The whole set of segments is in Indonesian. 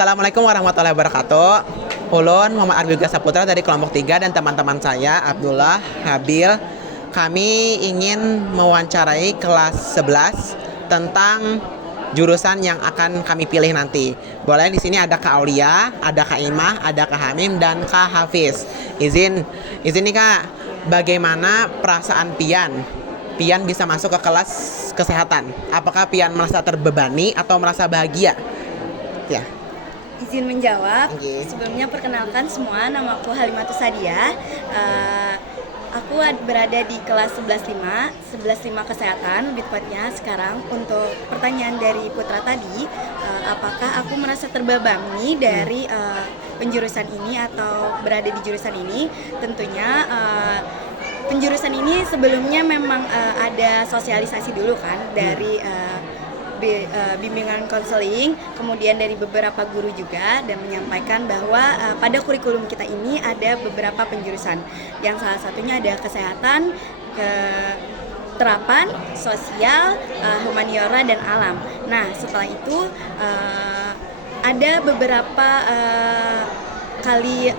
Assalamualaikum warahmatullahi wabarakatuh. Ulun Muhammad Arbilga Saputra dari kelompok 3 dan teman-teman saya Abdullah, Habil. Kami ingin mewawancarai kelas 11 tentang jurusan yang akan kami pilih nanti. Boleh di sini ada Kak Aulia, ada Kak Imah, ada Kak Hamim dan Kak Hafiz. Izin nih Kak, bagaimana perasaan Pian? Pian bisa masuk ke kelas kesehatan. Apakah Pian merasa terbebani atau merasa bahagia? Ya. Izin menjawab. Okay. Sebelumnya perkenalkan semua, nama aku Halimatus Sadiah. Aku berada di kelas 11.5 kesehatan, lebih tepatnya sekarang. Untuk pertanyaan dari Putra tadi, apakah aku merasa terbebani dari penjurusan ini atau berada di jurusan ini? Tentunya penjurusan ini sebelumnya memang ada sosialisasi dulu kan dari bimbingan konseling, kemudian dari beberapa guru juga, dan menyampaikan bahwa pada kurikulum kita ini ada beberapa penjurusan, yang salah satunya ada kesehatan, terapan, sosial, humaniora, dan alam. Nah, setelah itu ada beberapa kali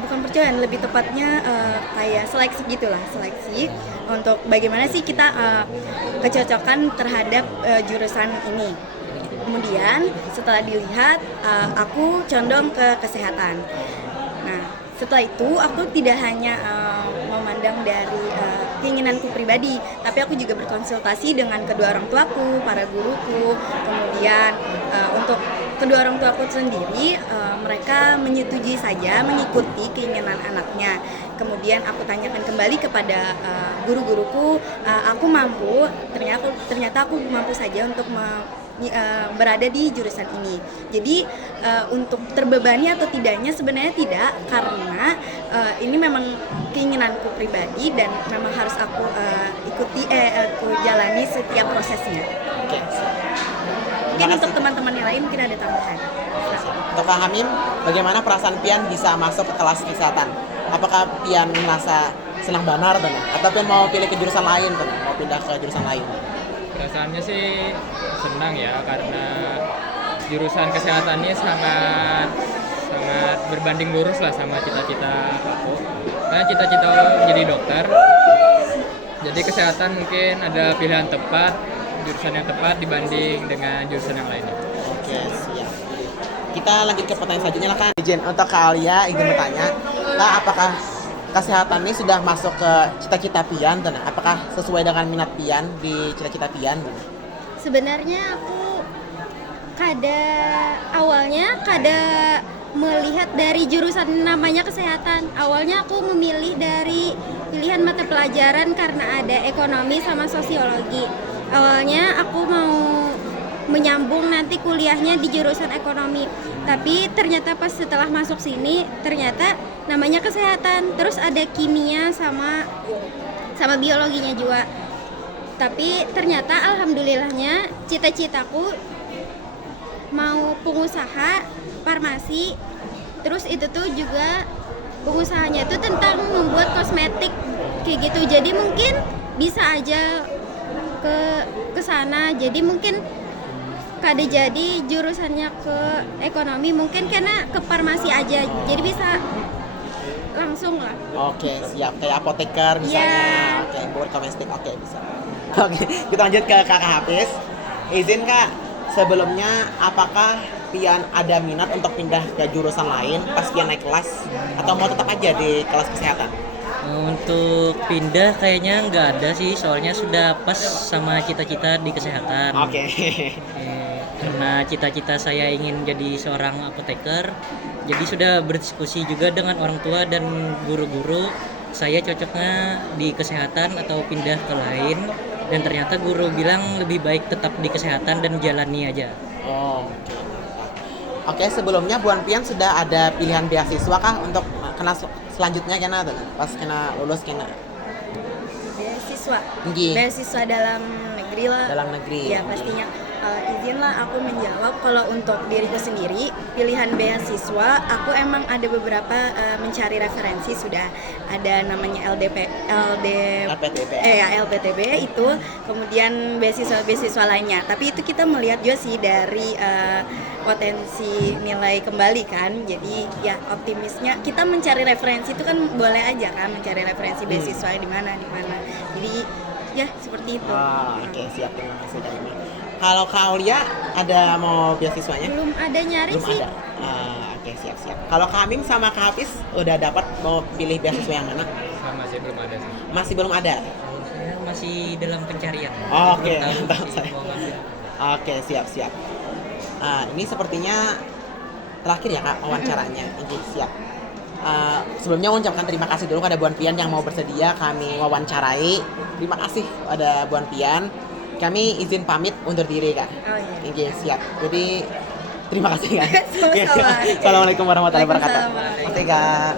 bukan percobaan, lebih tepatnya kayak seleksi gitulah, seleksi untuk bagaimana sih kita kecocokan terhadap jurusan ini. Kemudian setelah dilihat, aku condong ke kesehatan. Nah, setelah itu aku tidak hanya memandang dari keinginanku pribadi, tapi aku juga berkonsultasi dengan kedua orang tuaku, para guruku. Kemudian untuk kedua orang tuaku sendiri, mereka menyetujui saja mengikuti keinginan anaknya. Kemudian aku tanyakan kembali kepada guru-guruku, aku mampu, ternyata aku mampu saja untuk berada di jurusan ini. Jadi untuk terbebani atau tidaknya sebenarnya tidak, karena ini memang keinginanku pribadi dan memang harus aku aku jalani setiap prosesnya. Oke. Mungkin untuk teman-teman yang lain mungkin ada tambahan. Untuk Kak Hamim, bagaimana perasaan Pian bisa masuk ke kelas kesehatan? Apakah Pian merasa senang banar atau Pian mau pilih ke jurusan lain, mau pindah ke jurusan lain? Perasaannya sih senang ya, karena jurusan kesehatan ini sangat berbanding lurus lah sama cita-cita aku. Karena cita-cita aku jadi dokter, jadi kesehatan mungkin ada pilihan tepat, jurusan yang tepat dibanding dengan jurusan yang lainnya. Oke, siap. Kita lanjut ke pertanyaan selanjutnya lah Kak. Izin untuk Kak Alia, izin bertanya, Kak, apakah kesehatan ini sudah masuk ke cita-cita Pian? Apakah sesuai dengan minat Pian di cita-cita Pian? Sebenarnya aku awalnya melihat dari jurusan namanya kesehatan. Awalnya aku memilih dari pilihan mata pelajaran karena ada ekonomi sama sosiologi. Awalnya aku mau menyambung nanti kuliahnya di jurusan ekonomi, tapi ternyata pas setelah masuk sini ternyata namanya kesehatan, terus ada kimia sama biologinya juga. Tapi ternyata alhamdulillahnya cita-citaku mau pengusaha farmasi, terus itu tuh juga pengusahanya tuh tentang membuat kosmetik kayak gitu, jadi mungkin bisa aja ke sana. Jadi mungkin kada jadi jurusannya ke ekonomi, mungkin karena ke farmasi aja, jadi bisa langsung lah. Oke, siap, kayak apoteker misalnya. Yeah. Oke, buat domestik, oke bisa. Oke, kita lanjut ke Kakak Hafiz. Izin Kak, sebelumnya apakah Pian ada minat untuk pindah ke jurusan lain pas Pian naik kelas, atau mau tetap aja di kelas kesehatan? Untuk pindah kayaknya nggak ada sih, soalnya sudah pas sama cita-cita di kesehatan. Oke. Karena cita-cita saya ingin jadi seorang apoteker, jadi sudah berdiskusi juga dengan orang tua dan guru-guru, saya cocoknya di kesehatan atau pindah ke lain, dan ternyata guru bilang lebih baik tetap di kesehatan dan jalani aja. Oh, oke, sebelumnya Buan Pian sudah ada pilihan beasiswa kah untuk kena selanjutnya kena tuh? Pas kena lulus kena beasiswa dalam negeri lah. Dalam negeri. Ya pastinya. Izinlah aku menjawab. Kalau untuk diriku sendiri, pilihan beasiswa aku emang ada beberapa mencari referensi, sudah ada namanya LPTB itu, kemudian beasiswa lainnya. Tapi itu kita melihat juga sih dari potensi nilai kembali kan. Jadi ya optimisnya kita mencari referensi itu kan boleh aja kan, mencari referensi beasiswa di mana. Jadi ya seperti itu. Oke, siap, terima kasih Kak Ima. Kalau Kak Aulia ada mau beasiswanya? Belum ada nyari Belum sih. ada. Oke, siap. Kalau Kak Amim sama Kak Hafiz udah dapat mau pilih beasiswa yang mana? Sama sih belum ada sih. Masih belum ada. Saya masih dalam pencarian. Oke, Belum tahu mantap saya. mau ngambil. Oke, siap. Ini sepertinya terakhir ya Kak wawancaranya. Ini siap. Sebelumnya mengucapkan terima kasih dulu kepada Bu Pian yang mau bersedia kami wawancarai. Terima kasih pada Bu Pian. Kami izin pamit undur diri Kak. Oh iya. Oke, siap. Jadi terima kasih Kak. Sama-sama. Assalamualaikum warahmatullahi wabarakatuh. Waalaikumsalam. Oke Kak.